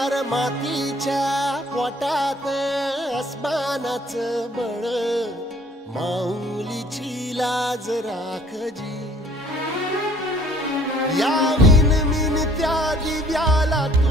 पार मातीच्या पोटात अस्मानाचं बळ, माऊलीची लाज राखजी. या विनमिनत्या दिव्याला तू